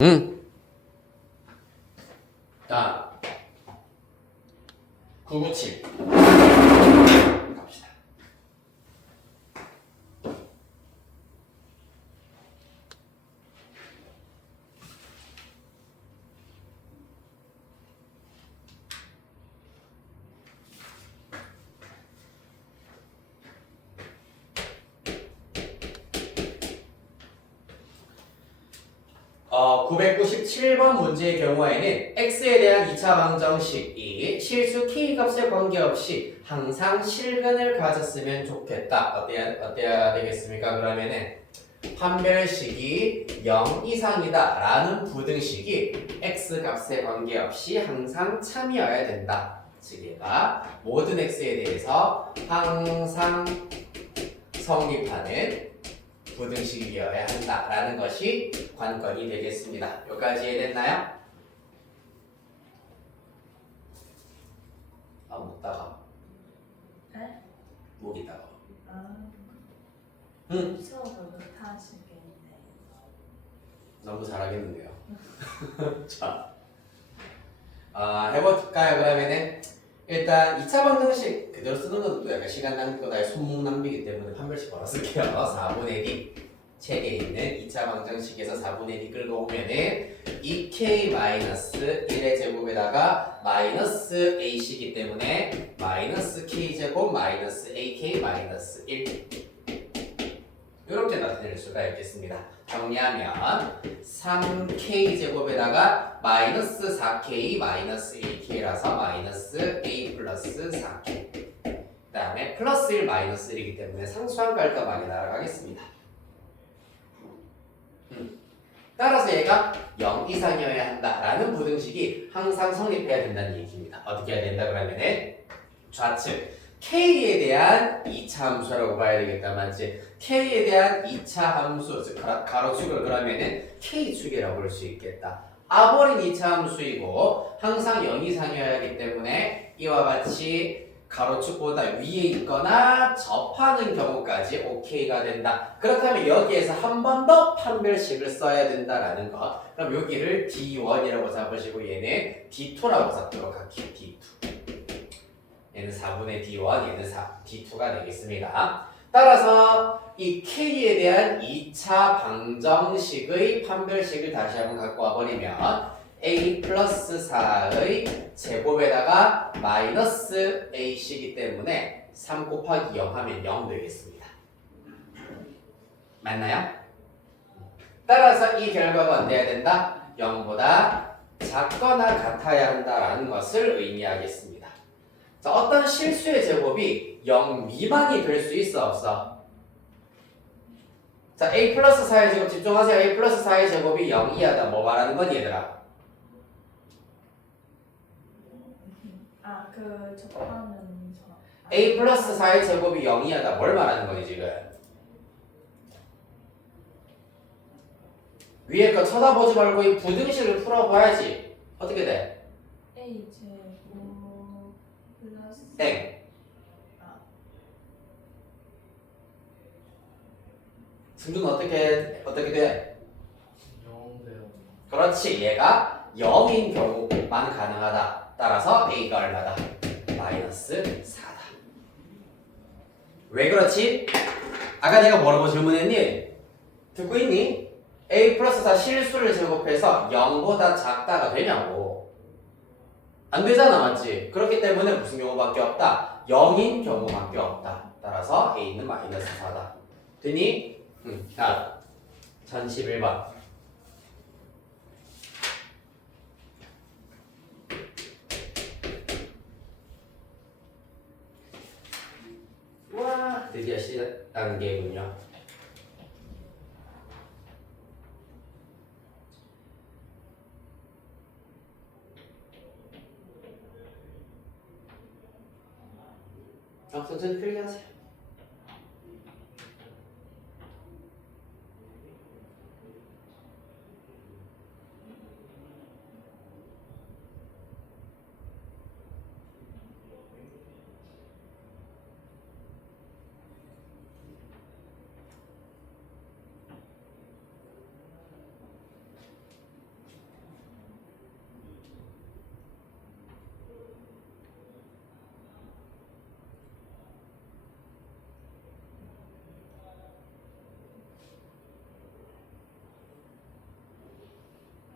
응. 자, 997 갑시다. 어, 997번 문제의 경우에는 x에 대한 2차 방정식이 실수 k 값에 관계없이 항상 실근을 가졌으면 좋겠다. 어때야 되겠습니까? 그러면은 판별식이 0 이상이다 라는 부등식이 x 값에 관계없이 항상 참이어야 된다. 즉 얘가 모든 x에 대해서 항상 성립하는 부등식이어야 한다라는 것이 관건이 되겠습니다. 여기까지 이해됐나요? 아, 묵다가. 네? 묵이다가. 아, 응. 수업을 못하시겠네. 너무 잘하겠는데요. 자, 해볼까요? 그러면은 일단 2차 방정식 그대로 쓰는 것도 또 약간 시간 낭비고 나의 손목 낭비이기 때문에 판별식 바로 쓸게요. 4분의 D 책에 있는 2차 방정식에서 4분의 D 끌고 오면은 2k-1의 제곱에다가 마이너스 a씨이기 때문에 마이너스 k제곱 마이너스 ak-1 이렇게 나타낼 수가 있겠습니다. 정리하면 3k제곱에다가 마이너스 4k 마이너스 1k라서 마이너스 a 플러스 4k 그 다음에 플러스 1 마이너스 1이기 때문에 상수항 깔끔하게 날아가겠습니다. 따라서 얘가 0 이상이어야 한다라는 부등식이 항상 성립해야 된다는 얘기입니다. 어떻게 해야 된다 그러면은 좌측 k에 대한 2차 함수라고 봐야 되겠다 맞지? k에 대한 2차 함수 즉 가로축을 그러면은 k축이라고 볼 수 있겠다. 아버린 2차 함수이고 항상 0 이상이어야 하기 때문에 이와 같이 가로축보다 위에 있거나 접하는 경우까지 OK가 된다. 그렇다면 여기에서 한 번 더 판별식을 써야 된다라는 것. 그럼 여기를 D1이라고 잡으시고 얘는 D2라고 잡도록 할게요. D2. 얘는 4분의 D1, 얘는 D2가 되겠습니다. 따라서 이 K에 대한 2차 방정식의 판별식을 다시 한번 갖고 와버리면 A 플러스 4의 제곱에다가 마이너스 A씨이기 때문에 3 곱하기 0 하면 0 되겠습니다. 맞나요? 따라서 이 결과가 어때야 된다? 0보다 작거나 같아야 한다라는 것을 의미하겠습니다. 자, 어떤 실수의 제곱이 0 미만이 될 수 있어 없어? 자, a 플러스 4의 제곱 집중하세요. a 플러스 4의 제곱이 0 이하다. 뭐 말하는 거니 얘들아? 그 접하면서. a 플러스 4의 제곱이 0 이하다. 뭘 말하는 거니 지금? 위에 거 쳐다보지 말고 이 부등식을 풀어봐야지. 어떻게 돼? A 제곱 플러스 땡. 승준은 어떻게 돼? 0대요. 그렇지. 얘가 0인 경우만 가능하다. 따라서 a가 얼마다? 마이너스 4다. 왜 그렇지? 아까 내가 뭐라고 질문했니? 듣고 있니? a 플러스 4 실수를 제곱해서 0보다 작다가 되냐고. 안 되잖아, 맞지? 그렇기 때문에 무슨 경우밖에 없다? 0인 경우밖에 없다. 따라서 a는 마이너스 4다. 되니? 자, 1011번. 와, 드디어 C단계군요. 천천히 필기하세요.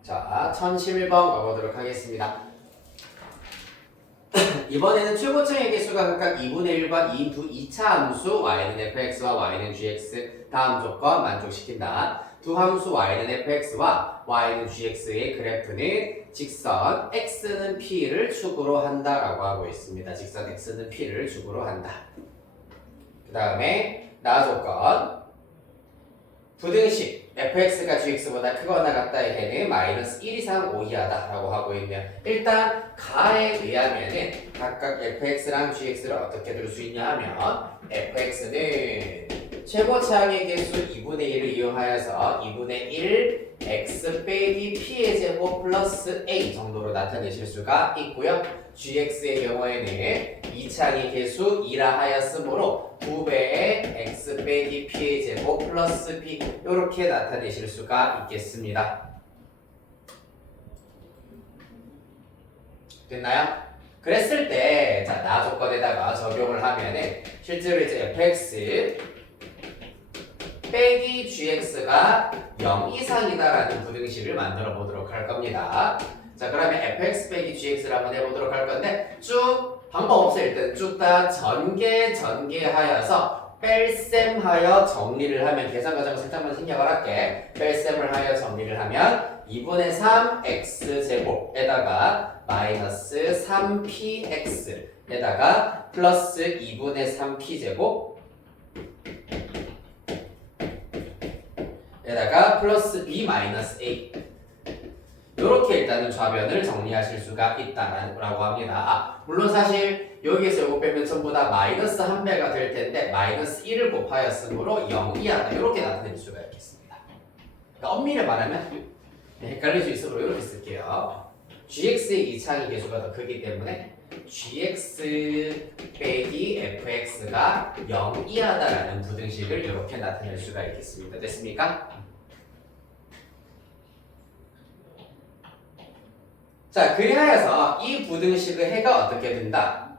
자, 1011번 가보도록 하겠습니다. 이번에는 최고점의 개수가 각각 2분의 1과 2인 2차 함수 y는 fx와 y는 gx 다음 조건 만족시킨다. 두 함수 y는 fx와 y는 gx의 그래프는 직선 x는 p를 축으로 한다라고 하고 있습니다. 직선 x는 p를 축으로 한다. 그 다음에 나 조건 부등식 fx가 gx보다 크거나 같다의 해는 마이너스 1 이상 5 이하다라고 하고 있네요. 일단 가에 의하면은 각각 fx랑 gx를 어떻게 들 수 있냐 하면 fx는 최고 차항의 개수 2분의 1을 이용하여서 2분의 1 x 빼기 p의 제곱 플러스 a 정도로 나타내실 수가 있고요. gx의 경우에는 2차항의 개수 2라 하였으므로 2배의 x 빼기 p의 제곱 플러스 b 이렇게 나타내실 수가 있겠습니다. 됐나요? 그랬을 때, 자, 나 조건에다가 적용을 하면은 실제로 이제 fx 빼기 gx가 0 이상이다라는 부등식을 만들어 보도록 할 겁니다. 자, 그러면 fx 빼기 gx를 한번 해보도록 할 건데 쭉 방법 없을 때 쭉 다 전개하여서 뺄셈하여 정리를 하면 계산 과정 살짝만 생략을 할게. 뺄셈을 하여 정리를 하면 2분의 3 x제곱에다가 마이너스 3px에다가 플러스 2분의 3p제곱 에다가 플러스 b 마이너스 a 이렇게 일단은 좌변을 정리하실 수가 있다라고 합니다. 물론 사실 여기에서 요거 빼면 전부 다 마이너스 1배가 될 텐데 마이너스 1을 곱하였으므로 0 이하다 이렇게 나타낼 수가 있겠습니다. 그러니까 엄밀히 말하면 헷갈릴 수 있으므로 이렇게 쓸게요. gx의 2차항의 개수가 더 크기 때문에 gx 빼기 fx가 0 이하다라는 부등식을 이렇게 나타낼 수가 있겠습니다. 됐습니까? 자, 그리하여서 이 부등식의 해가 어떻게 된다?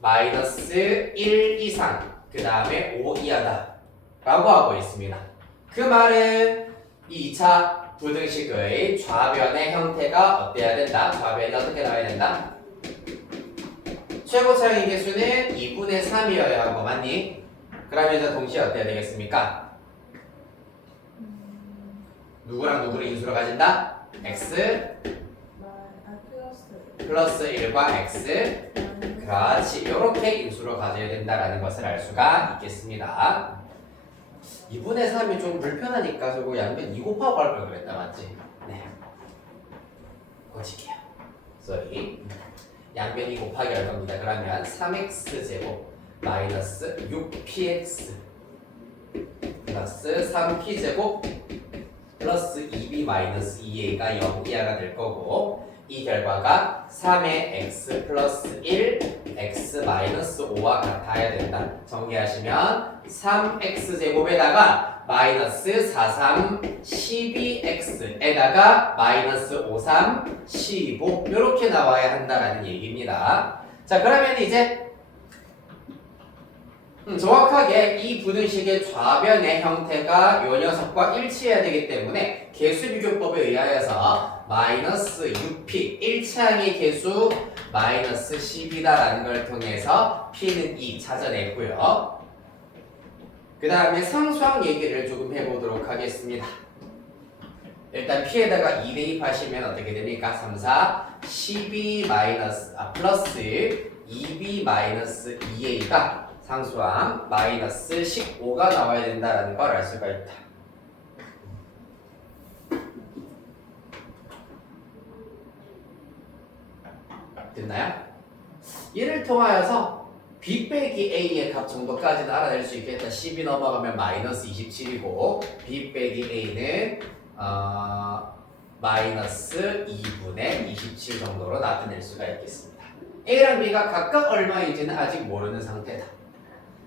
마이너스 1 이상, 그 다음에 5 이하다 라고 하고 있습니다. 그 말은 이 2차 부등식의 좌변의 형태가 어때야 된다? 좌변이 어떻게 나와야 된다? 최고차항의 개수는 2분의 3이어야 하는 거 맞니? 그러면 이제 동시에 어때야 되겠습니까? 누구랑 누구를 인수로 가진다? x 플러스 1과 x 그렇지 이렇게 인수로 가져야 된다라는 것을 알 수가 있겠습니다. 2분의 3이 좀 불편하니까 저거 양변 2 곱하고 할 걸 그랬다 맞지? 네 고칠게요. sorry 양변 2 곱하기 할 겁니다. 그러면 3x제곱 마이너스 6px 플러스 3p제곱 플러스 2b 마이너스 2a가 0 이하가 될 거고 이 결과가 3의 x 플러스 1 x 마이너스 5와 같아야 된다. 정리하시면 3x제곱에다가 마이너스 43 12x에다가 마이너스 53 15 이렇게 나와야 한다라는 얘기입니다. 자, 그러면 이제 정확하게 이 부등식의 좌변의 형태가 요 녀석과 일치해야 되기 때문에 개수비교법에 의하여서 마이너스 6p 1차항의 개수 마이너스 10이다라는 걸 통해서 p는 2 찾아냈고요. 그 다음에 상수항 얘기를 조금 해보도록 하겠습니다. 일단 p에다가 2 대입하시면 어떻게 됩니까? 3, 4, 12 마이너스 플러스 2b 마이너스 2a가 상수항 마이너스 15가 나와야 된다라는 걸 알 수가 있다. 됐나요? 이를 통하여서 b 빼기 a의 값 정도까지는 알아낼 수 있겠다. 10이 넘어가면 마이너스 27이고 b 빼기 a는 마이너스 2분의 27 정도로 나타낼 수가 있겠습니다. a랑 b가 각각 얼마인지는 아직 모르는 상태다.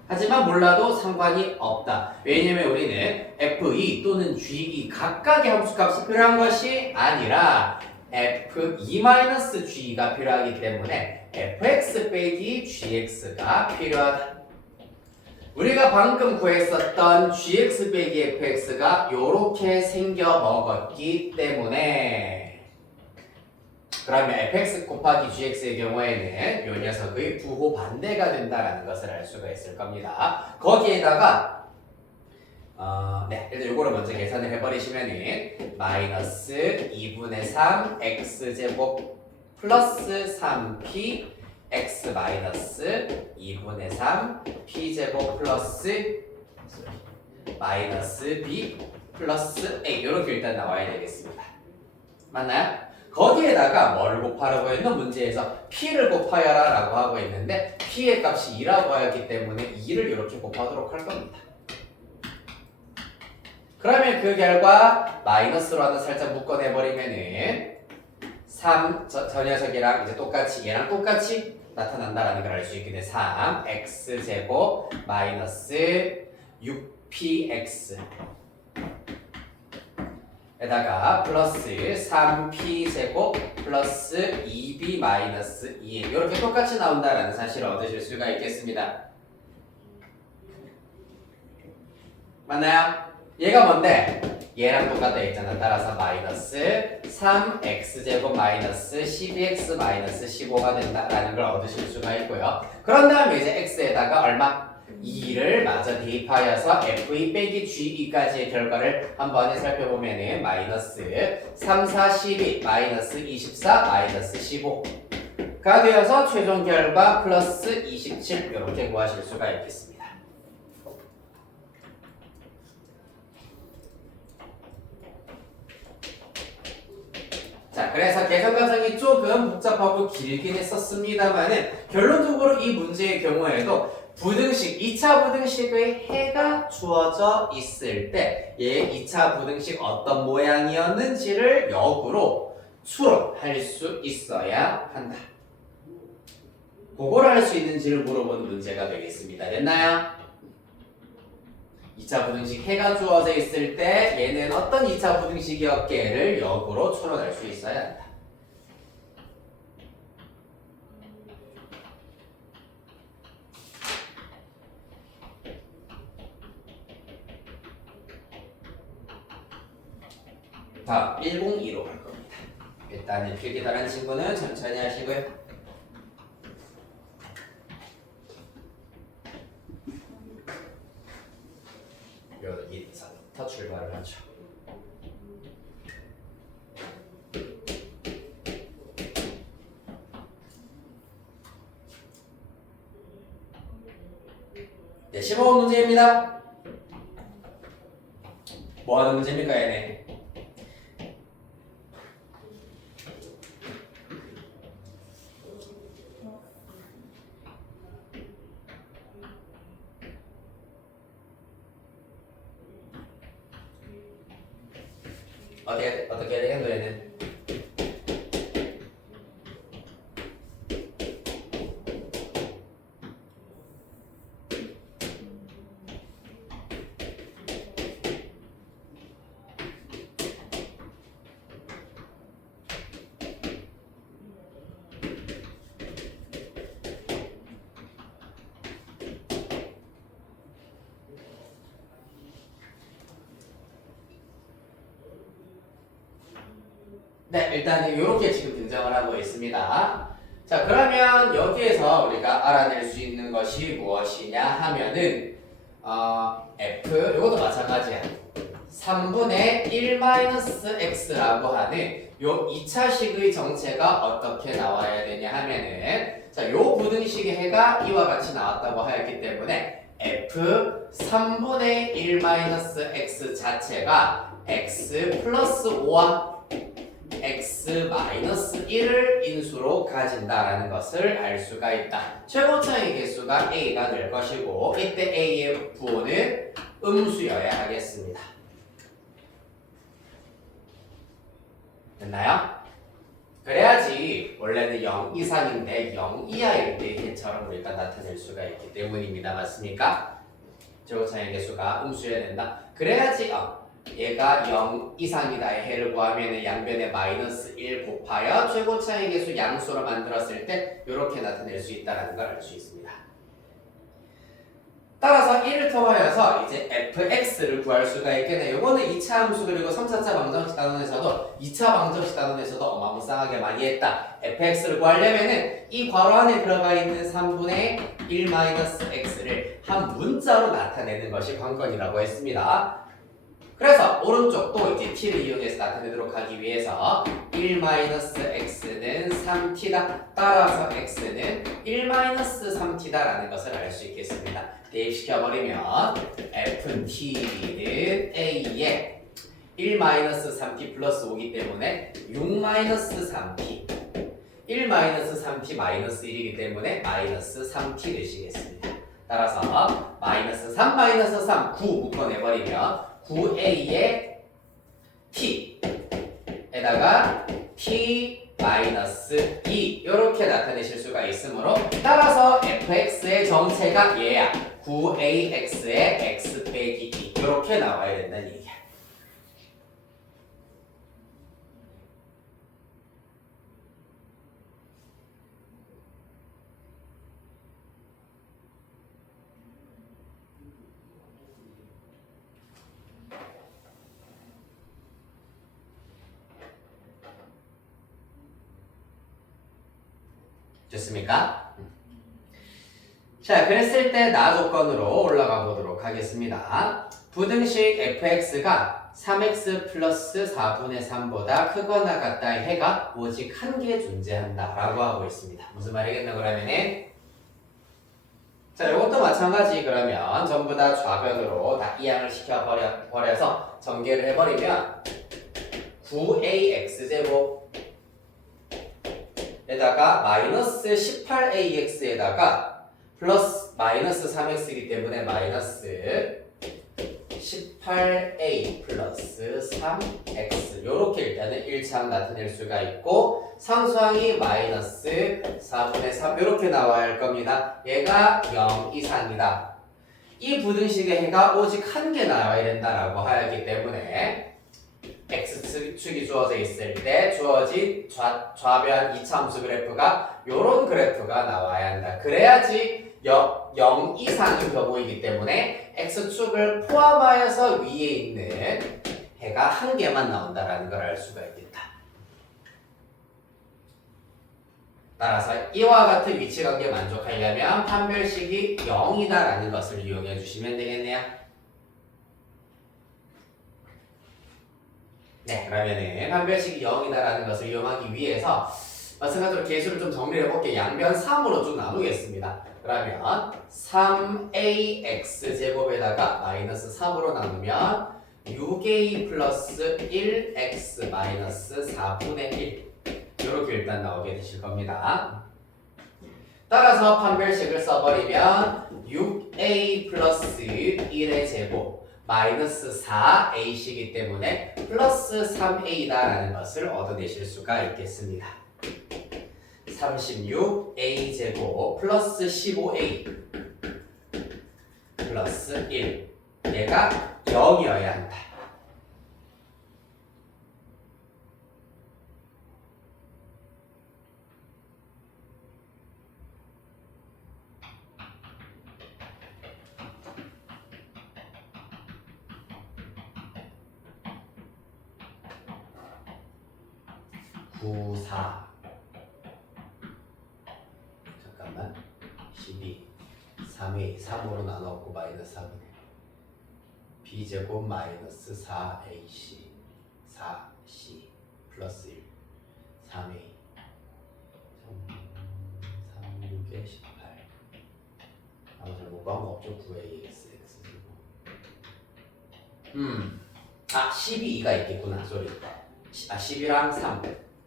하지만 몰라도 상관이 없다. 왜냐면 우리는 F2 또는 G2 각각의 함수값이 필요한 것이 아니라 F2-G가 필요하기 때문에 fx 빼기 gx가 필요하다. 우리가 방금 구했었던 gx 빼기 fx가 요렇게 생겨 먹었기 때문에 그러면 fx 곱하기 gx의 경우에는 요 녀석의 부호 반대가 된다라는 것을 알 수가 있을 겁니다. 거기에다가 일단 요거를 먼저 계산을 해버리시면은 마이너스 2분의 3 x제곱 플러스 3p x 마이너스 2분의 3 p제곱 플러스 마이너스 b 플러스 a 이렇게 일단 나와야 되겠습니다. 맞나요? 거기에다가 뭘 곱하라고 했는 문제에서 p를 곱하여라 라고 하고 있는데 p의 값이 2라고 하였기 때문에 2를 이렇게 곱하도록 할 겁니다. 그러면 그 결과 마이너스로 하나 살짝 묶어내버리면은 3, 저 녀석이랑 이제 똑같이 얘랑 똑같이 나타난다라는 걸 알 수 있게 돼. 3 x제곱 마이너스 6px 에다가 플러스 3p제곱 플러스 2b 마이너스 2 이렇게 똑같이 나온다라는 사실을 얻으실 수가 있겠습니다. 맞나요? 얘가 뭔데? 얘랑 똑같다 했잖아. 따라서 마이너스 3x제곱 마이너스 12x 마이너스 15가 된다라는 걸 얻으실 수가 있고요. 그런 다음에 이제 x에다가 얼마? 2를 마저 대입하여서 f2 빼기 g2까지의 결과를 한번 살펴보면은 마이너스 3, 4, 12 마이너스 24 마이너스 15가 되어서 최종 결과 플러스 27 이렇게 구하실 수가 있겠습니다. 자, 그래서 계산 과정이 조금 복잡하고 길긴 했었습니다만은 결론적으로 이 문제의 경우에도 부등식, 2차 부등식의 해가 주어져 있을 때 얘 2차 부등식 어떤 모양이었는지를 역으로 추론할 수 있어야 한다. 그걸 할 수 있는지를 물어보는 문제가 되겠습니다. 됐나요? 2차 부등식 해가 주어져 있을 때 얘는 어떤 2차 부등식이었게를 역으로 추론할 수 있어야 한다. 자, 102로 갈 겁니다. 일단은 필기다란 친구는 천천히 하시고요. 여기서부터 출발을 하죠. 네, 15번 문제입니다. 뭐 하는 문제입니까, 얘네? 어떻게 해야 되겠노, 얘는? 네, 일단 이렇게 지금 등장을 하고 있습니다. 자, 그러면 여기에서 우리가 알아낼 수 있는 것이 무엇이냐 하면은 f 이것도 마찬가지야. 3분의 1-x라고 하는 요 2차식의 정체가 어떻게 나와야 되냐 하면은 자, 요 부등식의 해가 이와 같이 나왔다고 하였기 때문에 f 3분의 1-x 자체가 x 플러스 5와 x-1을 인수로 가진다라는 것을 알 수가 있다. 최고차의 개수가 a가 될 것이고 이때 a의 부호는 음수여야 하겠습니다. 됐나요? 그래야지 원래는 0 이상인데 0 이하일 때 해처럼 우리가 나타낼 수가 있기 때문입니다. 맞습니까? 최고차의 개수가 음수여야 된다. 그래야지 얘가 0 이상이다의 해를 구하면 양변에 마이너스 1 곱하여 최고차의 개수 양수로 만들었을 때 이렇게 나타낼 수 있다는 걸 알 수 있습니다. 따라서 이를 통하여서 이제 fx를 구할 수가 있겠네요. 이거는 2차 함수 그리고 3, 4차 방정식 단원에서도 2차 방정식 단원에서도 어마무쌍하게 많이 했다. fx를 구하려면은 이 괄호 안에 들어가 있는 3분의 1-x를 한 문자로 나타내는 것이 관건이라고 했습니다. 그래서 오른쪽도 이제 t를 이용해서 나타내도록 하기 위해서 1-x는 3t다. 따라서 x는 1-3t다라는 것을 알 수 있겠습니다. 대입시켜버리면 ft는 a에 1-3t 플러스 5기 때문에 6-3t 1-3t 마이너스 1이기 때문에 마이너스 3t 되시겠습니다. 따라서 마이너스 3 9 묶어내버리면 9a에 t에다가 t 마이너스 2 이렇게 나타내실 수가 있으므로 따라서 fx의 정체가 얘야. 9ax의 x 빼기 2 이렇게 나와야 된다는 얘기야. 됐습니까? 자, 그랬을 때 나 조건으로 올라가 보도록 하겠습니다. 부등식 fx가 3x 플러스 4분의 3보다 크거나 같다 해가 오직 한 개 존재한다 라고 하고 있습니다. 무슨 말이겠나 그러면은 자, 이것도 마찬가지. 그러면 전부 다 좌변으로 다 이항을 시켜버려서 전개를 해버리면 9ax제곱 에다가 마이너스 18ax에다가 플러스 마이너스 3x이기 때문에 마이너스 18a 플러스 3x 요렇게 일단은 1차항 나타낼 수가 있고 상수항이 마이너스 4분의 3 요렇게 나와야 할 겁니다. 얘가 0 이상이다. 이 부등식의 해가 오직 한 개 나와야 된다라고 하였기 때문에 x축이 주어져 있을 때 주어진 좌변 2차 함수 그래프가 요런 그래프가 나와야 한다. 그래야지 0 이상이 더 보이기 때문에 x축을 포함하여서 위에 있는 해가 한 개만 나온다라는 걸 알 수가 있겠다. 따라서 이와 같은 위치관계 만족하려면 판별식이 0이다라는 것을 이용해 주시면 되겠네요. 네, 그러면은 판별식이 0이다라는 것을 이용하기 위해서 마찬가지로 계수를 좀 정리해 볼게요. 양변 3으로 좀 나누겠습니다. 그러면 3ax 제곱에다가 마이너스 3으로 나누면 6a 플러스 1x 마이너스 4분의 1 이렇게 일단 나오게 되실 겁니다. 따라서 판별식을 써버리면 6a 플러스 1의 제곱 마이너스 4a시기 때문에 플러스 3a다라는 것을 얻어내실 수가 있겠습니다. 36a 제곱 플러스 15a 플러스 1 얘가 0이어야 한다. 잠깐만 12 3a 3으로 나눴고 마이너스 4분의 b제곱 마이너스 4ac 4c 플러스 1 3a 36에 18 아무 잘못 본 거 없죠? 9axx 아 12가 있겠구나 소리 10이랑 3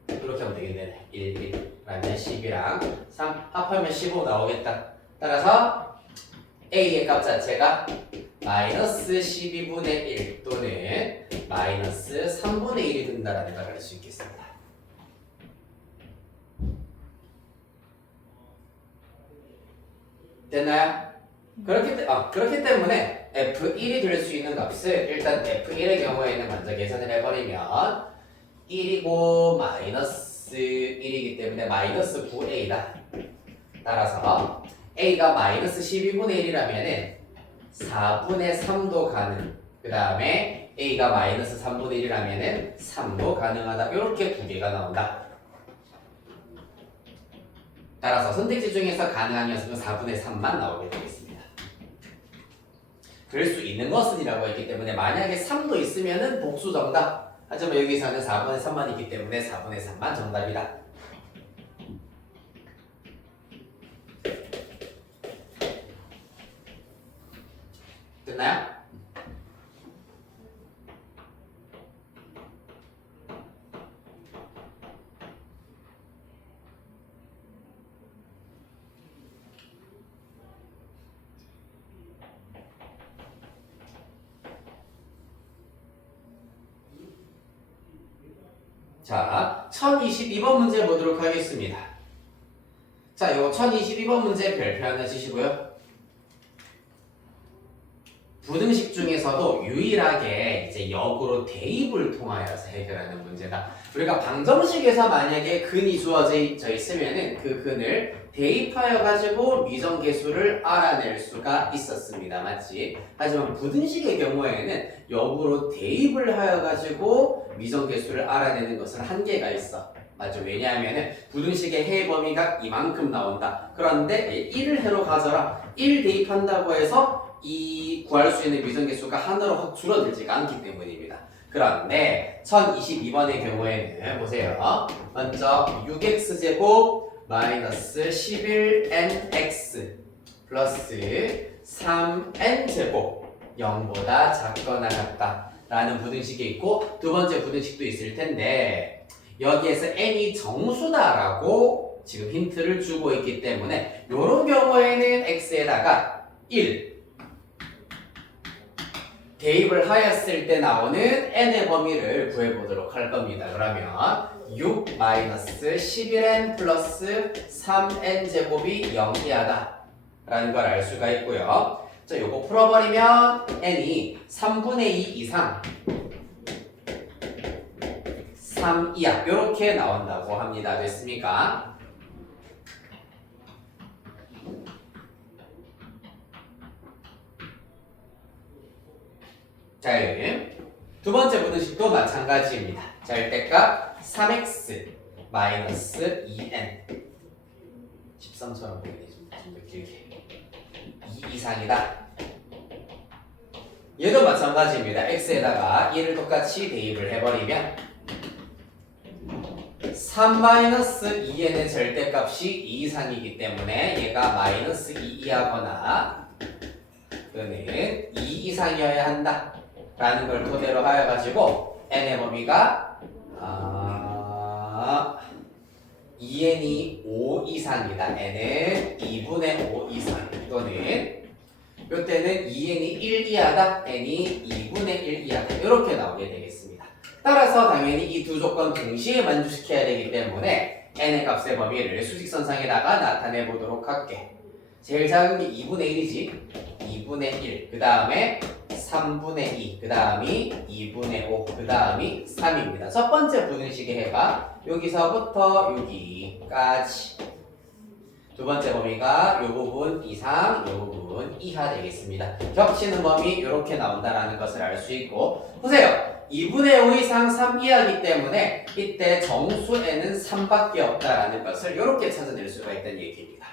이렇게 하면 되겠네. 1, 1. 그러면 10이랑 3 합하면 15 나오겠다. 따라서 a의 값 자체가 마이너스 12분의 1 또는 마이너스 3분의 1이 된다라는 걸 알 수 있겠습니다. 됐나요? 그렇기 때문에 f1이 될 수 있는 값을 일단 f1의 경우에는 먼저 계산을 해버리면 1이고 마이너스 1이기 때문에 마이너스 9a다. 따라서 a가 마이너스 12분의 1이라면은 4분의 3도 가능. 그 다음에 a가 마이너스 3분의 1이라면은 3도 가능하다. 이렇게 두 개가 나온다. 따라서 선택지 중에서 가능한 녀석은 4분의 3만 나오게 되겠습니다. 그럴 수 있는 것은이라고 했기 때문에 만약에 3도 있으면은 복수 정답. 하지만 여기서는 4분의 3만 있기 때문에 4분의 3만 정답이다. 됐나요? 자, 1022번 문제 보도록 하겠습니다. 자, 요 1022번 문제 별표 하나 치시고요. 부등식 중에서도 유일하게 이제 역으로 대입을 통하여서 해결하는 문제다. 우리가 방정식에서 만약에 근이 주어져 있으면은 그 근을 대입하여 가지고 미정계수를 알아낼 수가 있었습니다. 맞지? 하지만 부등식의 경우에는 역으로 대입을 하여 가지고 미정계수를 알아내는 것은 한계가 있어. 맞죠? 왜냐하면은 부등식의 해의 범위가 이만큼 나온다. 그런데 1을 해로 가져라. 1 대입한다고 해서 이 구할 수 있는 미정계수가 하나로 확 줄어들지가 않기 때문입니다. 그런데 1022번의 경우에는 보세요. 먼저 6x제곱 마이너스 11nx 플러스 3n제곱 0보다 작거나 같다 라는 부등식이 있고 두 번째 부등식도 있을 텐데 여기에서 n이 정수다라고 지금 힌트를 주고 있기 때문에 이런 경우에는 x에다가 1 대입을 하였을 때 나오는 n의 범위를 구해보도록 할 겁니다. 그러면 6 마이너스 11n 플러스 3n 제곱이 0이하다 라는 걸 알 수가 있고요. 자, 요거 풀어버리면 n이 3분의 2 이상 3 이하 이렇게 나온다고 합니다. 됐습니까? 자, 두 번째 부등식도 마찬가지입니다. 자, 일대값 3x 마이너스 2n 13처럼 보이네. 좀 더 길게 2 이상이다. 얘도 마찬가지입니다. x에다가 1을 똑같이 대입을 해버리면 3-2n의 절대값이 2 이상이기 때문에 얘가 마이너스 2 이하거나 또는 2 이상이어야 한다 라는 걸 토대로 하여가지고 n의 범위가 2n이 5 이상이다. n은 2분의 5 이상 또는 이때는 2n이 1 이하다. n이 2분의 1 이하다. 이렇게 나오게 되겠습니다. 따라서 당연히 이 두 조건 동시에 만족시켜야 되기 때문에 n의 값의 범위를 수직선상에다가 나타내 보도록 할게. 제일 작은 게 2분의 1이지. 2분의 1. 그 다음에 3분의 2. 그 다음이 2분의 5. 그 다음이 3입니다. 첫 번째 부등식의 해가 여기서부터 여기까지. 두 번째 범위가 이 부분 이상, 이 부분 이하 되겠습니다. 겹치는 범위 이렇게 나온다라는 것을 알 수 있고 보세요. 2분의 5 이상 3 이하이기 때문에 이때 정수에는 3밖에 없다라는 것을 이렇게 찾아낼 수가 있다는 얘기입니다.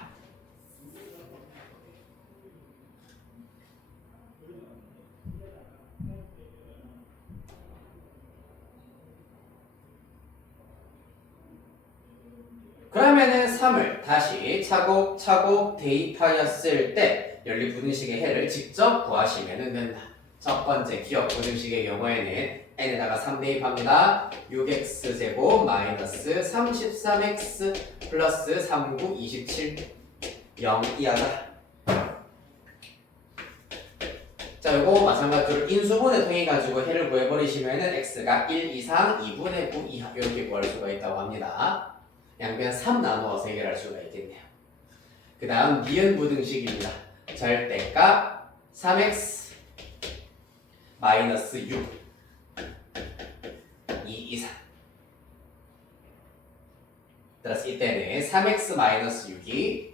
그러면은 3을 다시 차곡차곡 대입하였을 때 연립부등식의 해를 직접 구하시면 된다. 첫 번째 기억 부등식의 경우에는 n에다가 3 대입합니다. 6x제곱 마이너스 33x 플러스 39, 27 0 이하다. 자, 요거 마찬가지로 인수분해 통해 가지고 해를 구해버리시면은 x가 1 이상 2분의 9 이하 이렇게 구할 수가 있다고 합니다. 양변 3 나누어서 해결할 수가 있겠네요. 그 다음 니은 부등식입니다. 절대값 3x 마이너스 6 2 이상. 따라서 이때는 3x 마이너스 6이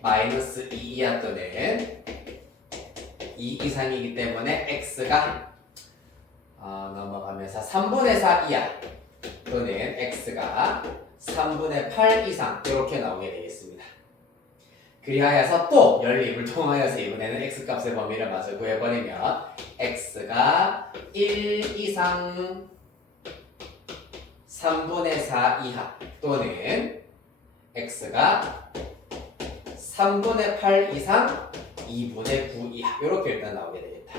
마이너스 2 이하 또는 2 이상이기 때문에 x가 넘어가면서 3분의 4 이하 또는 x가 3분의 8 이상 이렇게 나오게 되겠습니다. 그리하여서 또 연립을 통하여서 이번에는 x값의 범위를 마저 구해버리면 x가 1 이상 3분의 4 이하 또는 x가 3분의 8 이상 2분의 9 이하 이렇게 일단 나오게 되겠다.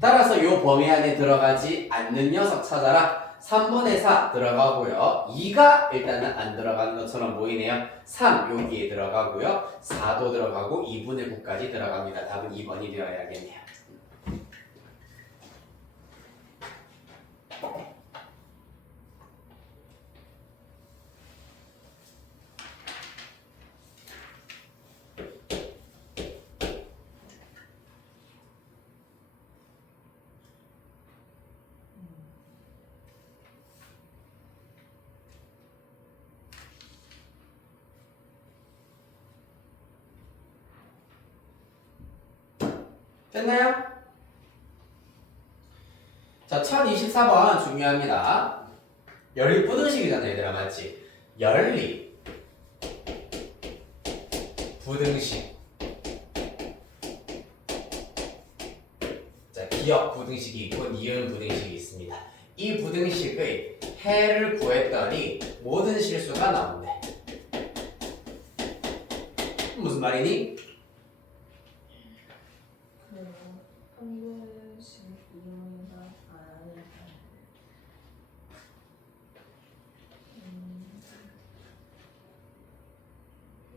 따라서 이 범위 안에 들어가지 않는 녀석 찾아라. 3분의 4 들어가고요. 2가 일단은 안 들어가는 것처럼 보이네요. 3 여기에 들어가고요. 4도 들어가고 2분의 9까지 들어갑니다. 답은 2번이 되어야겠네요. 됐나요? 자, 1024번 중요합니다. 연립 부등식이잖아, 얘들아, 맞지? 연립 부등식. 자, 기역 부등식이 있고 니은 부등식이 있습니다. 이 부등식의 해를 구했더니 모든 실수가 나온대. 무슨 말이니? 한글씩 이용해서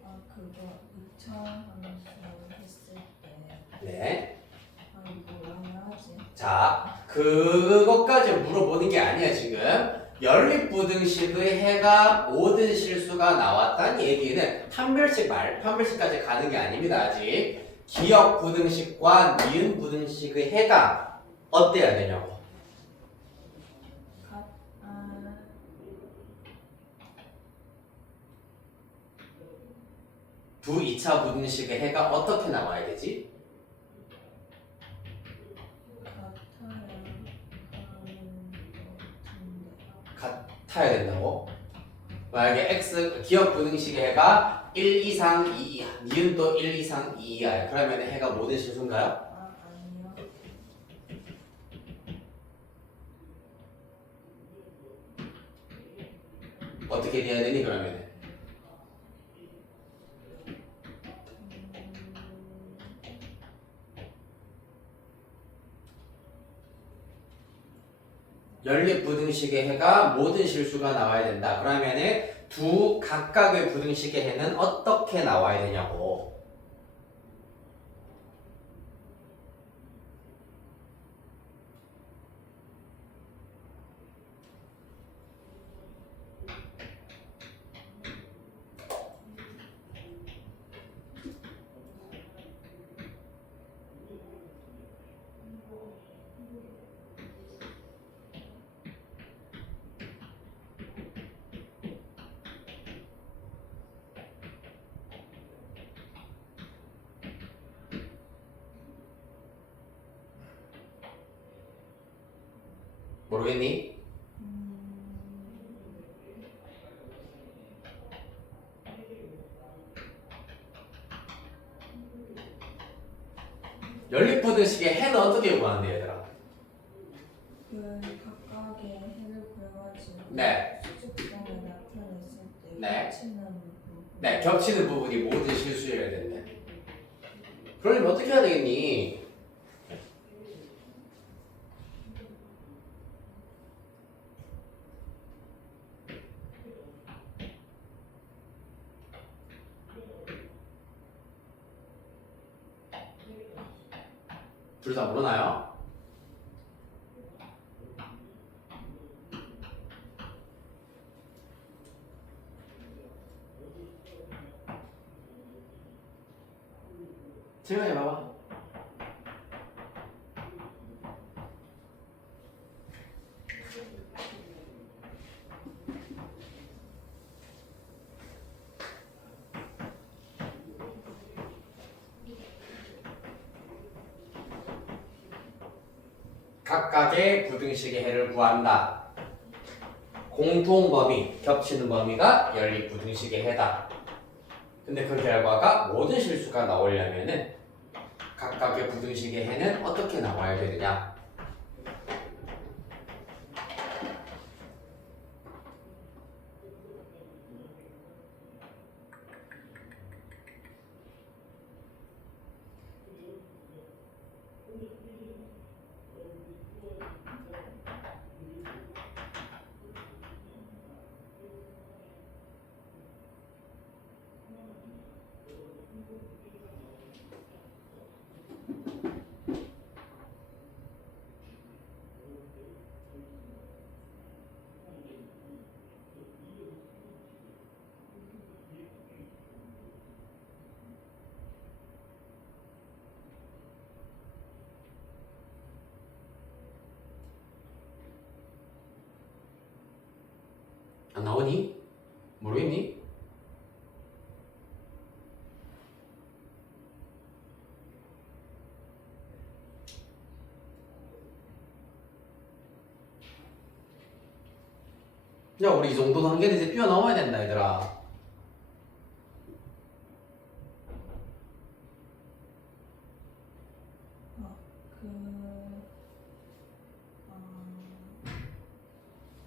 아니 그거 2차 함수 했을 때 네. 뭐라 해야지? 자, 그것까지 물어보는 게 아니야, 지금. 연립부등식의 해가 모든 실수가 나왔다는 얘기는 판별식까지 가는 게 아닙니다, 아직. 기역부등식과 니은부등식의 해가 어때야 되냐고. 두 2차 부등식의 해가 어떻게 나와야 되지? 같아야 된다고? 만약에 x 기억 부등식의 해가 1 이상 2 이하, 니은도 1 이상 2 이하야. 그러면 해가 모든 실수인가요? 아니요. 어떻게 돼야 되니 그러면? 연립 부등식의 해가 모든 실수가 나와야 된다. 그러면은 두 각각의 부등식의 해는 어떻게 나와야 되냐고. 모르겠니? 연립 부등식의 해는 어떻게 구하는데 얘들아? 그 각각의 해를 구해가지고 네. 수직성을 나타냈을 때 네. 겹치는 부분. 네, 겹치는 부분이 모든 실수여야 된대. 그러면 어떻게 해야 되겠니? 둘 다 모르나요? 제가 해봐봐. 각각의 부등식의 해를 구한다. 공통 범위, 겹치는 범위가 연립 부등식의 해다. 근데 그 결과가 모든 실수가 나오려면은 각각의 부등식의 해는 어떻게 나와야 되느냐? 안 나오니? 모르겠니? 야, 우리 이 정도 단계는 이제 뛰어넘어야 된다, 얘들아.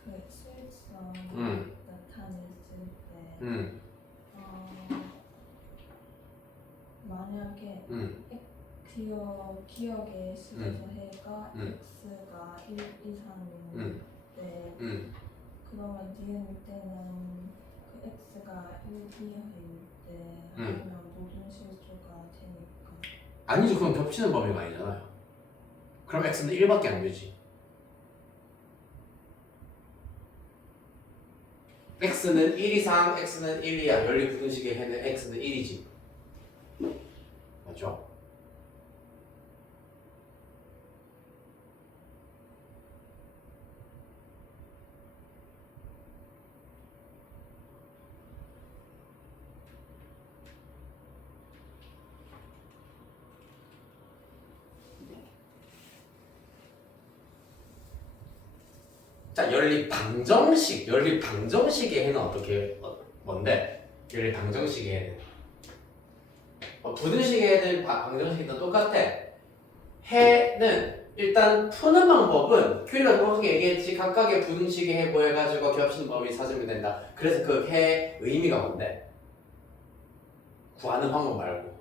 그 수익성 응. 나타냈을 때 응. 만약에 응. 기억의 식에서 해가 x가 1 이상인데 응. 그러면 니은 때는 그 x가 1 이하일 때 하면 모든 실수가 되니까 아니죠. 그럼 겹치는 범위가 아니잖아요. 그럼 x는 1밖에 안 되지. x는 1 이상, x는 1 이하. 연립 부등식의 해는 x는 1이지. 맞죠? 자, 연립 방정식의 해는 어떻게 뭔데? 연립 방정식의 해는 부등식의 해든 방정식이든 똑같아. 해는 일단 푸는 방법은 큐리가 정확하게 얘기했지. 각각의 부등식의 해 구해가지고 겹치는 범위 찾으면 된다. 그래서 그 해 의미가 뭔데? 구하는 방법 말고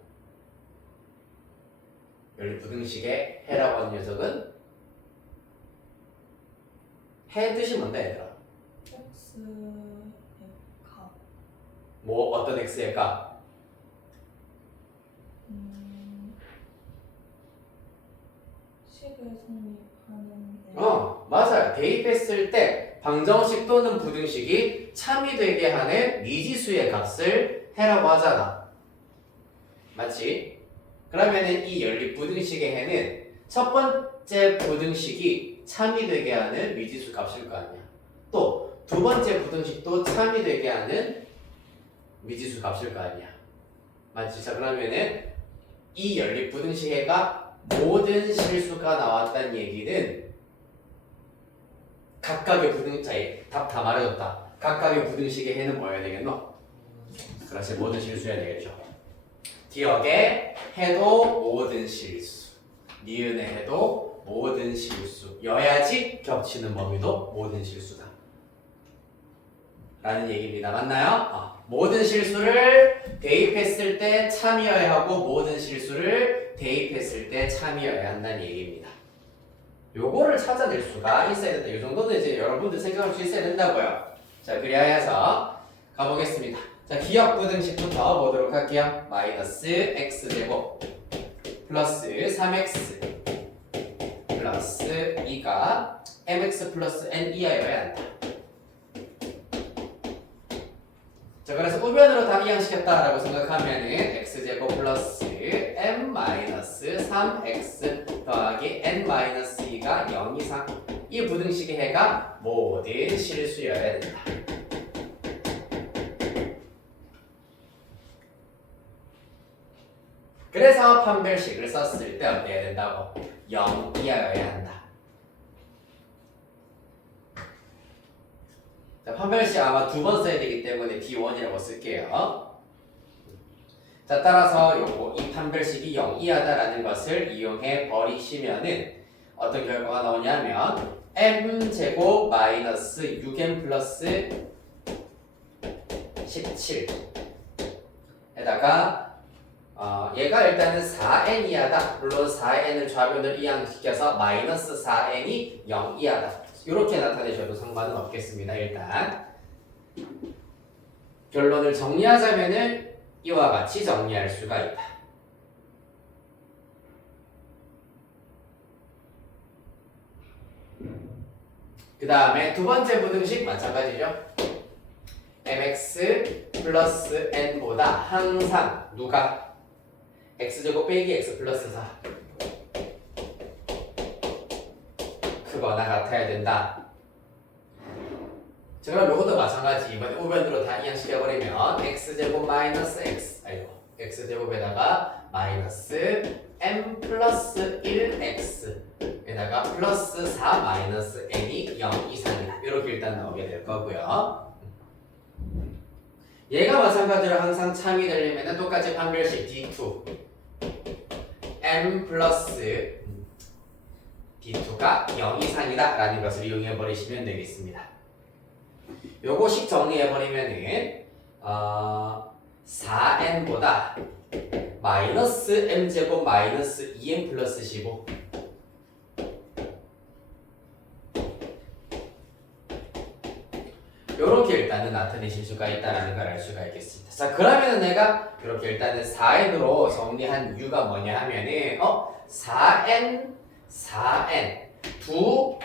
연립 부등식의 해라고 하는 녀석은 해 뜻이 뭔데, 얘들아? x의 값 뭐 어떤 x의 값? 식을 성립하는데 맞아요. 대입했을 때 방정식 또는 부등식이 참이 되게 하는 미지수의 값을 해라고 하잖아. 맞지? 그러면은 이 연립 부등식의 해는 첫 번째 부등식이 참이 되게 하는 미지수 값일 거 아니야. 또 두 번째 부등식도 참이 되게 하는 미지수 값일 거 아니야. 맞지? 자, 그러면은 이 연립 부등식 해가 모든 실수가 나왔다는 얘기는 각각의 부등자에 답 다 말해줬다. 각각의 부등식의 해는 뭐여야 되겠노? 그렇지, 모든 실수여야 되겠죠. 기억에 해도 모든 실수, 니은의 해도 모든 실수여야지 겹치는 범위도 모든 실수다 라는 얘기입니다. 맞나요? 모든 실수를 대입했을 때 참이어야 하고 모든 실수를 대입했을 때 참이어야 한다는 얘기입니다. 요거를 찾아낼 수가 있어야 된다. 이 정도는 이제 여러분들 생각할 수 있어야 된다고요. 자, 그래야 해서 가보겠습니다. 자, 기억 부등식부터 보도록 할게요. 마이너스 x제곱 플러스 3x 플러스 2가 mx 플러스 n 이하여야 한다. 자, 그래서 우변으로 다 이항시켰다라고 생각하면은 x제곱 플러스 m 마이너스 3x 더하기 n 마이너스 2가 0 이상. 이 부등식의 해가 모든 실수여야 된다. 그래서 판별식을 썼을 때 어때야 된다고? 0 이하여야 한다. 자, 판별식 아마 두 번 써야 되기 때문에 D1이라고 쓸게요. 자, 따라서 요거 이 판별식이 0 이하다라는 것을 이용해 버리시면은 어떤 결과가 나오냐면 m제곱 마이너스 6m 플러스 17에다가 얘가 일단은 4n 이하다. 물론 4n을 좌변으로 이항시켜서 마이너스 4n이 0 이하다. 이렇게 나타내셔도 상관은 없겠습니다. 일단 결론을 정리하자면은 이와 같이 정리할 수가 있다. 그 다음에 두 번째 부등식 마찬가지죠. mx 플러스 n보다 항상 누가 x제곱 빼기 x 플러스 4 크거나 같아야 된다. 자, 그럼 이것도 마찬가지. 이번에 우변으로 다 이항시켜버리면 x제곱 마이너스 x x제곱에다가 마이너스 m 플러스 1x에다가 플러스 4 마이너스 n이 0 이상이다. 이렇게 일단 나오게 될 거고요. 얘가 마찬가지로 항상 참이 되려면 똑같이 판별식 D2 m 플러스 D2가 0 이상이다 라는 것을 이용해 버리시면 되겠습니다. 요거식 정리해 버리면은 4n보다 마이너스 m제곱 마이너스 2n 플러스 15 요렇게 일단은 나타내실 수가 있다는 걸 알 수가 있겠습니다. 자, 그러면은 내가 이렇게 일단은 4n으로 정리한 이유가 뭐냐 하면은 4n 두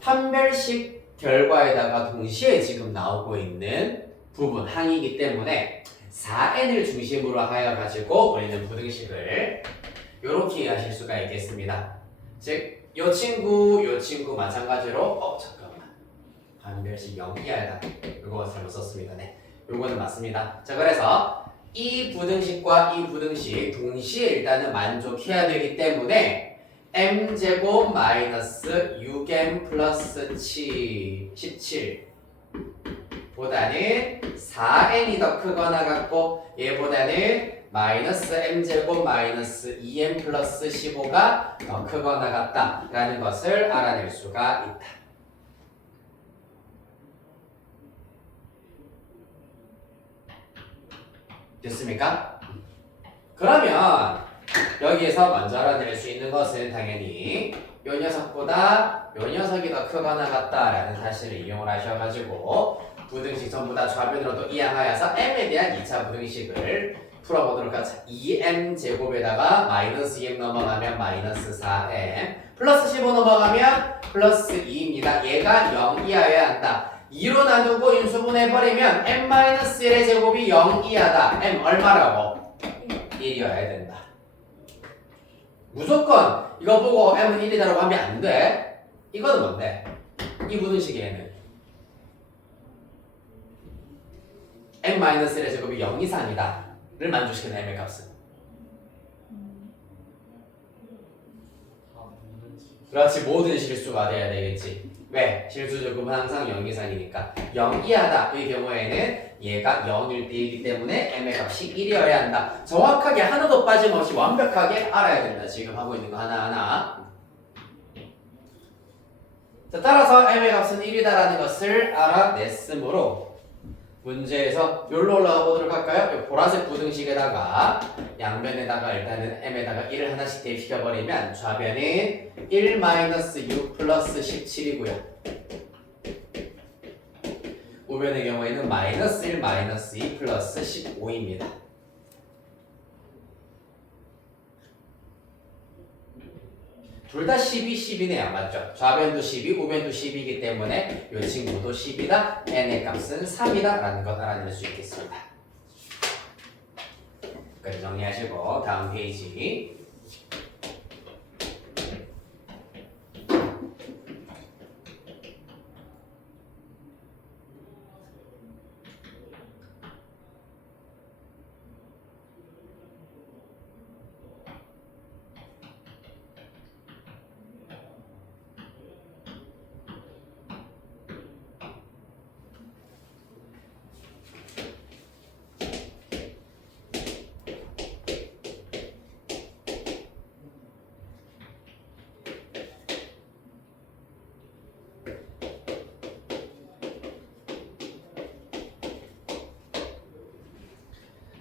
판별식 결과에다가 동시에 지금 나오고 있는 부분 항이기 때문에 4n을 중심으로 하여 가지고 우리는 부등식을 이렇게 이해하실 수가 있겠습니다. 즉, 요 친구 마찬가지로 잠깐만 판별식 0 이하다. 이거 잘못 썼습니다. 네, 요거는 맞습니다. 자, 그래서 이 부등식과 이 부등식 동시에 일단은 만족해야 되기 때문에 m제곱 마이너스 6m 플러스 17 보다는 4n이 더 크거나 같고 얘보다는 마이너스 m제곱 마이너스 2m 플러스 15가 더 크거나 같다 라는 것을 알아낼 수가 있다. 됐습니까? 그러면 여기에서 먼저 알아낼 수 있는 것은 당연히 요 녀석보다 요 녀석이 더 크거나 같다라는 사실을 이용을 하셔가지고 부등식 전부 다 좌변으로도 이항하여서 m에 대한 2차 부등식을 풀어보도록 하자. 2m 제곱에다가 마이너스 2m 넘어가면 마이너스 4m 플러스 15 넘어가면 플러스 2입니다. 얘가 0 이하여야 한다. 2로 나누고 인수분해버리면 m-1의 제곱이 0 이하다. m 얼마라고? 1이어야 된다. 무조건 이거 보고 m은 1이다라고 하면 안 돼. 이거는 뭔데? 이 부등식에는 m-1의 제곱이 0 이상이다 를 만족시키는 m의 값은 그렇지, 모든 실수가 돼야 되겠지. 왜? 실수조금은 항상 0 이상이니까 0 이하다 이 경우에는 얘가 0일 때이기 때문에 m의 값이 1이어야 한다. 정확하게 하나도 빠짐없이 완벽하게 알아야 된다. 지금 하고 있는 거 하나하나. 자, 따라서 m의 값은 1이다라는 것을 알아냈으므로 문제에서 여기로 올라가 보도록 할까요? 보라색 부등식에다가 양변에다가 일단은 m에다가 1을 하나씩 대입시켜버리면 좌변은 1-6 플러스 17이고요. 우변의 경우에는 마이너스 1 마이너스 2 플러스 15입니다. 둘 다 12, 10이네요. 맞죠? 좌변도 12, 우변도 10이기 때문에 이 친구도 10이다. n의 값은 3이다. 라는 것 알아낼 수 있겠습니다. 여기까지 정리하시고 다음 페이지.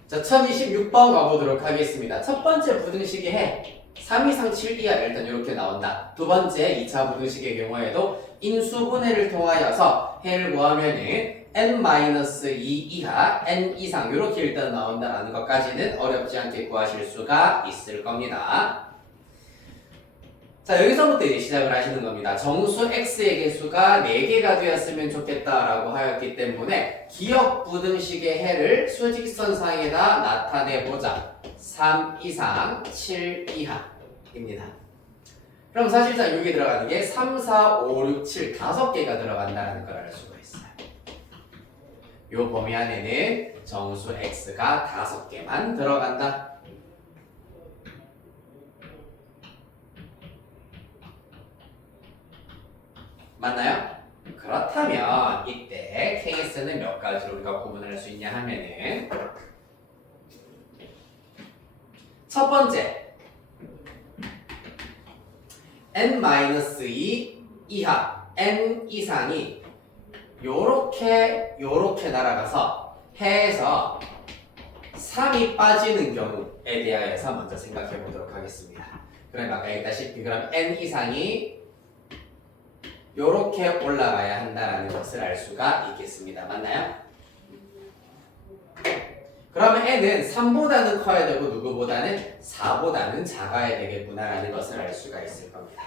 자, 1026번 가보도록 하겠습니다. 첫 번째 부등식이 해 3 이상 7 이하 일단 이렇게 나온다. 두 번째 2차 부등식의 경우에도 인수분해를 통하여서 해를 구하면은 n-2 이하 n 이상 이렇게 일단 나온다라는 것까지는 어렵지 않게 구하실 수가 있을 겁니다. 자, 여기서부터 이제 시작을 하시는 겁니다. 정수 x의 개수가 4개가 되었으면 좋겠다라고 하였기 때문에 기억 부등식의 해를 수직선상에다 나타내보자. 3 이상 7 이하입니다. 그럼 사실상 여기 들어가는 게 3, 4, 5, 6, 7 5개가 들어간다는 걸 알 수가 있어요. 요 범위 안에는 정수 x가 5개만 들어간다. 맞나요? 그렇다면 이때 케이스는 몇 가지로 우리가 구분을 할 수 있냐 하면은 첫 번째 n-2 이하 n 이상이 요렇게 날아가서 해에서 3이 빠지는 경우에 대하여서 먼저 생각해 보도록 하겠습니다. 그럼 아까 얘기했다시피 그럼 n 이상이 요렇게 올라가야 한다는 것을 알 수가 있겠습니다. 맞나요? 그러면 n은 3보다는 커야 되고 누구보다는 4보다는 작아야 되겠구나라는 것을 알 수가 있을 겁니다.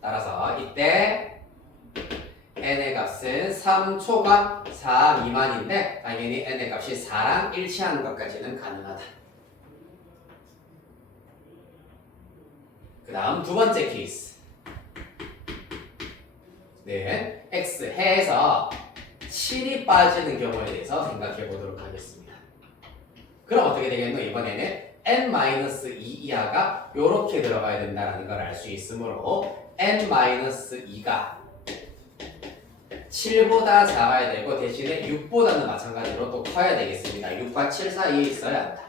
따라서 이때 n의 값은 3 초과 4 미만인데 당연히 n의 값이 4랑 일치하는 것까지는 가능하다. 그 다음 두 번째 케이스 네, x 해에서 7이 빠지는 경우에 대해서 생각해 보도록 하겠습니다. 그럼 어떻게 되겠노? 이번에는 n-2 이하가 이렇게 들어가야 된다는 걸 알 수 있으므로 n-2가 7보다 작아야 되고 대신에 6보다는 마찬가지로 또 커야 되겠습니다. 6과 7 사이에 있어야 한다.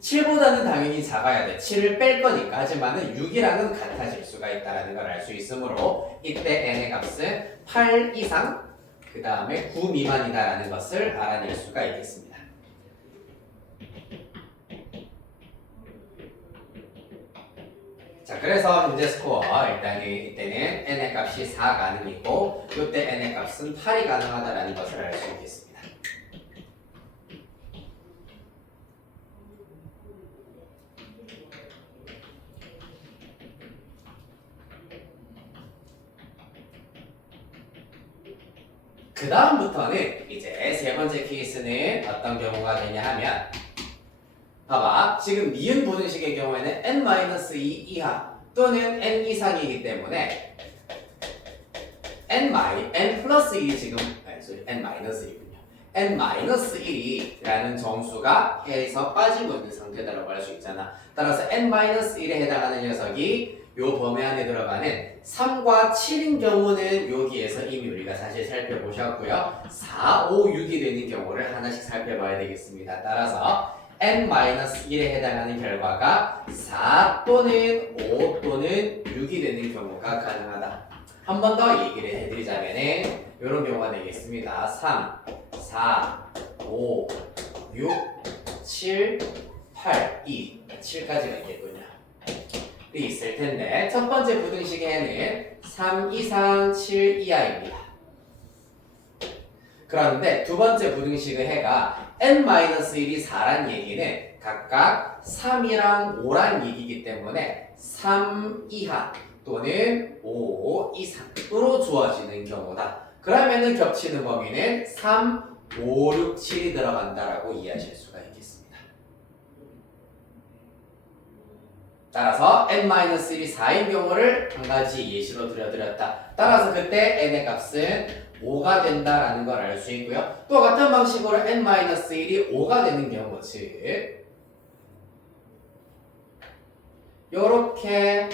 7보다는 당연히 작아야 돼. 7을 뺄 거니까. 하지만은 6이랑은 같아질 수가 있다는 걸 알 수 있으므로 이때 n의 값은 8 이상 그 다음에 9 미만이다라는 것을 알아낼 수가 있겠습니다. 자, 그래서 현재 스코어 일단 이때는 n의 값이 4 가능이고 이때 n의 값은 8이 가능하다라는 것을 알 수 있겠습니다. 그 다음부터는 이제 세 번째 케이스는 어떤 경우가 되냐 하면 봐봐, 지금 니은 부등식의 경우에는 n-2 이하 또는 n 이상이기 때문에 n 플러스 1이 지금 n-1이군요. n-1이라는 정수가 해에서 빠지고 있는 상태다라고 할 수 있잖아. 따라서 n-1에 해당하는 녀석이 요 범위 안에 들어가는 3과 7인 경우는 여기에서 이미 우리가 사실 살펴보셨고요. 4, 5, 6이 되는 경우를 하나씩 살펴봐야 되겠습니다. 따라서 n-1에 해당하는 결과가 4 또는 5 또는 6이 되는 경우가 가능하다. 한 번 더 얘기를 해드리자면은 이런 경우가 되겠습니다. 3, 4, 5, 6, 7, 8, 2, 7까지가 있겠군요. 있을 텐데 첫 번째 부등식에는 3 이상 7 이하입니다. 그런데 두 번째 부등식의 해가 n-1이 4란 얘기는 각각 3이랑 5란 얘기이기 때문에 3 이하 또는 5 이상으로 주어지는 경우다. 그러면은 겹치는 범위는 3, 5, 6, 7이 들어간다라고 이해하실 수가 있겠습니다. 따라서 n-1이 4인 경우를 한 가지 예시로 들어드렸다. 따라서 그때 n의 값은 5가 된다라는 걸 알 수 있고요. 또 같은 방식으로 n-1이 5가 되는 경우, 즉 요렇게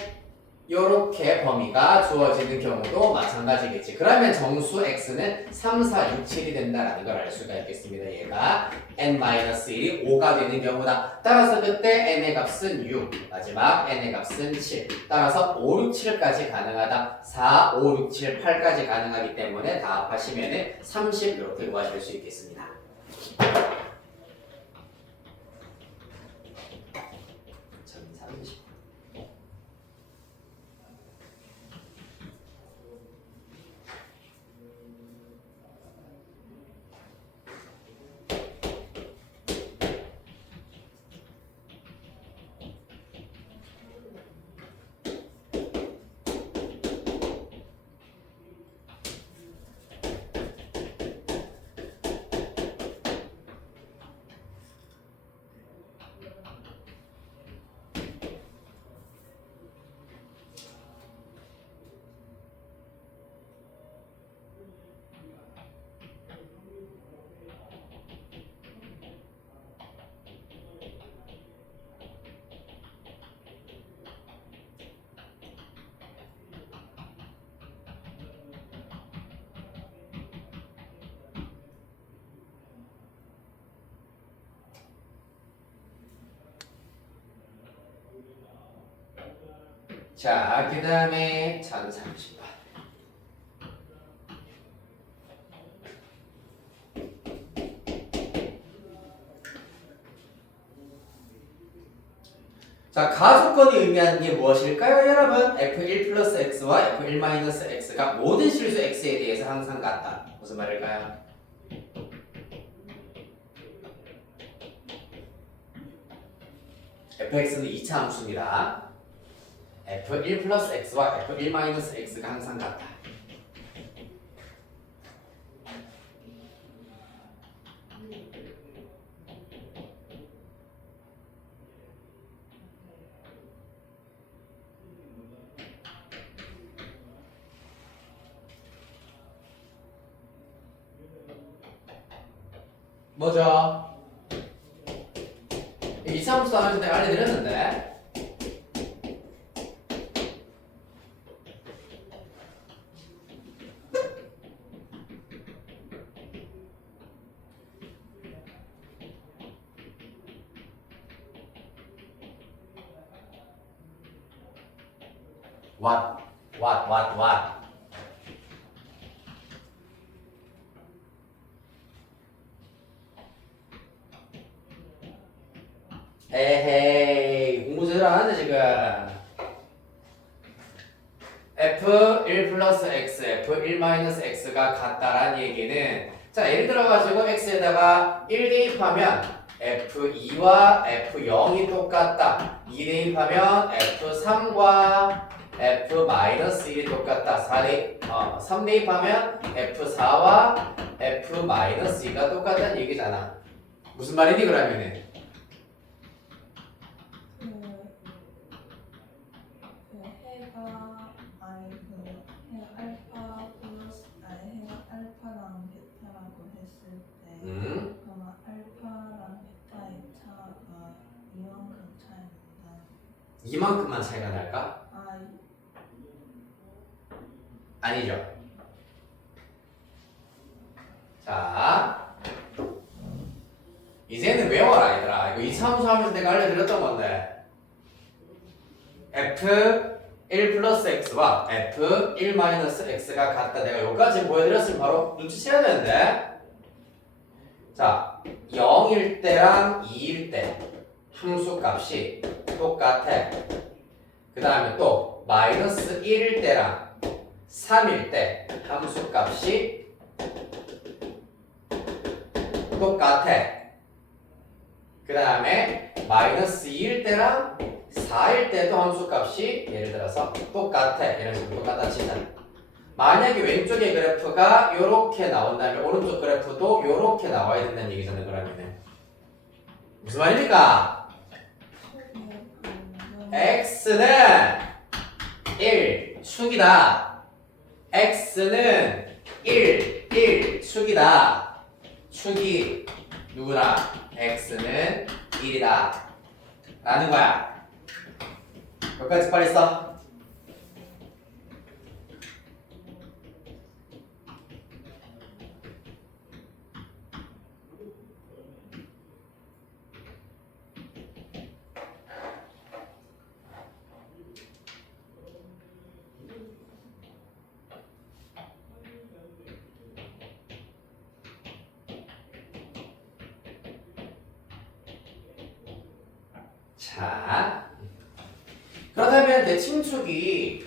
요렇게 범위가 주어지는 경우도 마찬가지겠지. 그러면 정수 x는 3, 4, 6, 7이 된다라는 걸 알 수가 있겠습니다. 얘가 n-1이 5가 되는 경우다. 따라서 그때 n의 값은 6, 마지막 n의 값은 7. 따라서 5, 6, 7까지 가능하다. 4, 5, 6, 7, 8까지 가능하기 때문에 다 합하시면 30 이렇게 구하실 수 있겠습니다. 자, 그 다음에 1030번. 자, 가조건이 의미하는 게 무엇일까요, 여러분? f1 플러스 x와 f1 마이너스 x가 모든 실수 x에 대해서 항상 같다. 무슨 말일까요? fx는 2차 함수입니다. f1 플러스 x와 f1 마이너스 x가 항상 같다. 뭐죠? 2차 함수 하면서 내가 알려드렸는데 what 에헤이 공부 제대로 안 하네 지금. f1 플러스 x, f1 마이너스 x가 같다란 얘기는 자 예를 들어가지고 x에다가 1 대입하면 f2와 f0이 똑같다. 2 대입하면 f3과 f 마이너스 1이 똑같다. 3 대입하면 f4와 f 마이너스 2가 똑같다는 얘기잖아. 무슨 말이니 그러면은? 해가 알파 플러스 해가 알파랑 베타라고 했을 때 그러면 알파랑 베타의 차가 이만큼 차이난다. 이만큼만 차이가 날까? 아니죠. 자, 이제는 외워라 얘들아. 이거 이차함수 하면서 내가 알려드렸던 건데 f1 플러스 x와 f1 마이너스 x가 같다. 내가 여기까지 보여드렸으면 바로 눈치채야 되는데 자, 0일 때랑 2일 때 함수 값이 똑같아. 그 다음에 또 마이너스 1일 때랑 3일 때 함수 값이 똑같아. 그 다음에 마이너스 2일 때랑 4일 때도 함수 값이 예를 들어서 똑같아. 이런 식으로 똑같다 치자. 만약에 왼쪽의 그래프가 이렇게 나온다면 오른쪽 그래프도 이렇게 나와야 된다는 얘기잖아요. 그러면은 무슨 말입니까? x는 1 축이다. x는 1 축이다. 축이 누구다? x는 1이다 라는 거야. 여기까지 빨리 써. 자, 그렇다면 대칭축이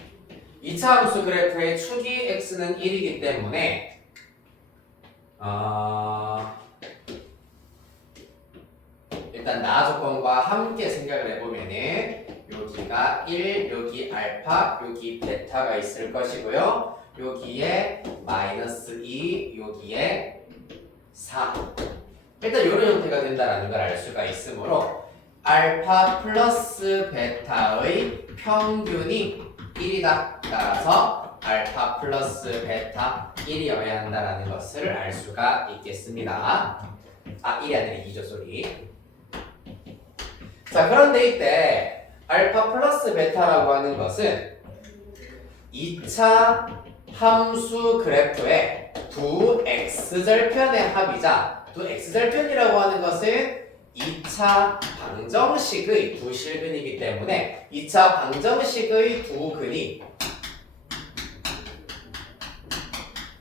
2차 함수 그래프의 축이 x는 1이기 때문에 일단 나 조건과 함께 생각을 해보면은 여기가 1, 여기 알파, 여기 베타가 있을 것이고요. 여기에 마이너스 2, 여기에 4. 일단 이런 형태가 된다는 걸 알 수가 있으므로 알파 플러스 베타의 평균이 1이다. 따라서 알파 플러스 베타 1이어야 한다는 것을 알 수가 있겠습니다. 1이 아니라 2죠, 소리. 자, 그런데 이때 알파 플러스 베타라고 하는 것은 2차 함수 그래프의 두 x절편의 합이자 두 x절편이라고 하는 것은 2차 방정식의 두 실근이기 때문에 2차 방정식의 두 근이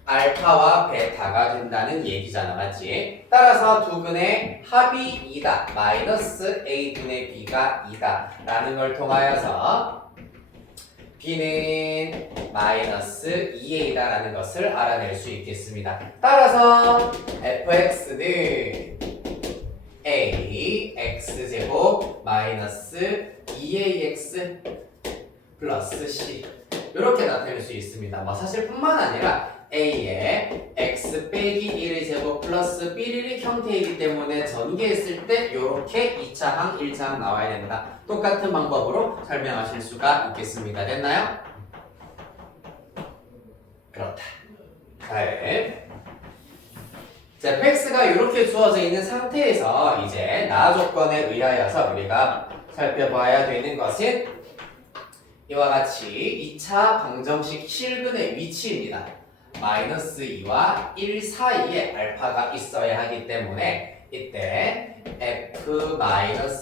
알파와 베타가 된다는 얘기잖아, 맞지? 따라서 두 근의 합이 2다, 마이너스 a분의 b가 2다 라는 걸 통하여서 b는 마이너스 2a다 라는 것을 알아낼 수 있겠습니다. 따라서 fx는 a x제곱 마이너스 2ax 플러스 c 이렇게 나타낼 수 있습니다. 뭐 사실 뿐만 아니라 a에 x 빼기 1의 제곱 플러스 삐리릭 형태이기 때문에 전개했을 때 이렇게 2차항, 1차항 나와야 된다. 똑같은 방법으로 설명하실 수가 있겠습니다. 됐나요? 그렇다. 잘. 자, fx가 이렇게 주어져 있는 상태에서 이제 나 조건에 의하여서 우리가 살펴봐야 되는 것은 이와 같이 2차 방정식 실근의 위치입니다. 마이너스 2와 1 사이에 알파가 있어야 하기 때문에 이때 f-2가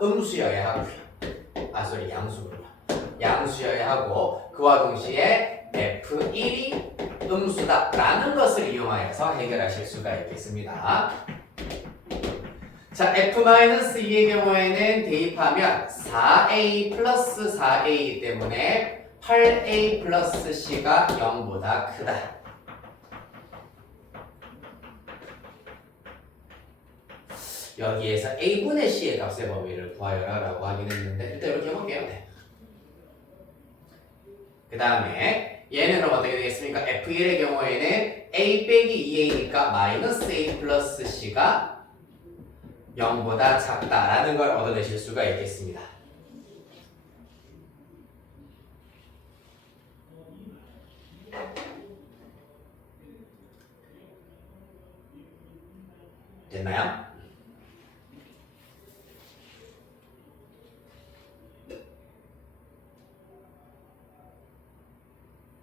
음수여야 하고요. 양수군요. 양수여야 하고 그와 동시에 f1이 음수다라는 것을 이용하여서 해결하실 수가 있겠습니다. 자, f-2의 경우에는 대입하면 4a 플러스 4a이기 때문에 8a 플러스 c가 0보다 크다. 여기에서 a분의 c의 값의 범위를 구하여라 라고 하긴 했는데 일단 이렇게 해볼게요. 그 다음에 얘는 그럼 어떻게 되겠습니까? f1의 경우에는 a 빼기 2a니까 마이너스 a 플러스 c가 0보다 작다라는 걸 얻어내실 수가 있겠습니다. 됐나요?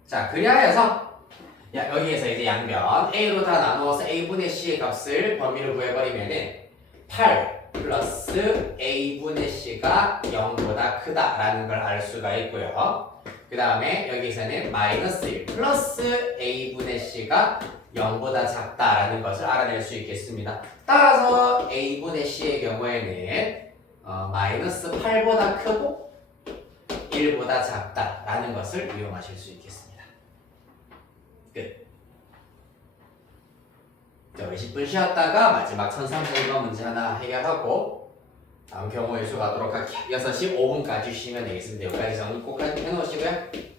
자, 그리하여서 여기에서 이제 양변 a로 다 나누어서 a분의 c의 값을 범위를 구해버리면은 8 플러스 a분의 c가 0보다 크다라는 걸 알 수가 있고요. 그 다음에 여기서는 마이너스 1 플러스 a분의 c가 0보다 작다라는 것을 알아낼 수 있겠습니다. 따라서 a분의 c의 경우에는 마이너스 8보다 크고 1보다 작다라는 것을 이용하실 수 있겠습니다. 끝. 자, 10분 쉬었다가 마지막 1300번 문제 하나 해결하고 다음 경우의 수 가도록 할게요. 6시 5분까지 쉬면 되겠습니다. 여기까지 정리 꼭 해놓으시고요.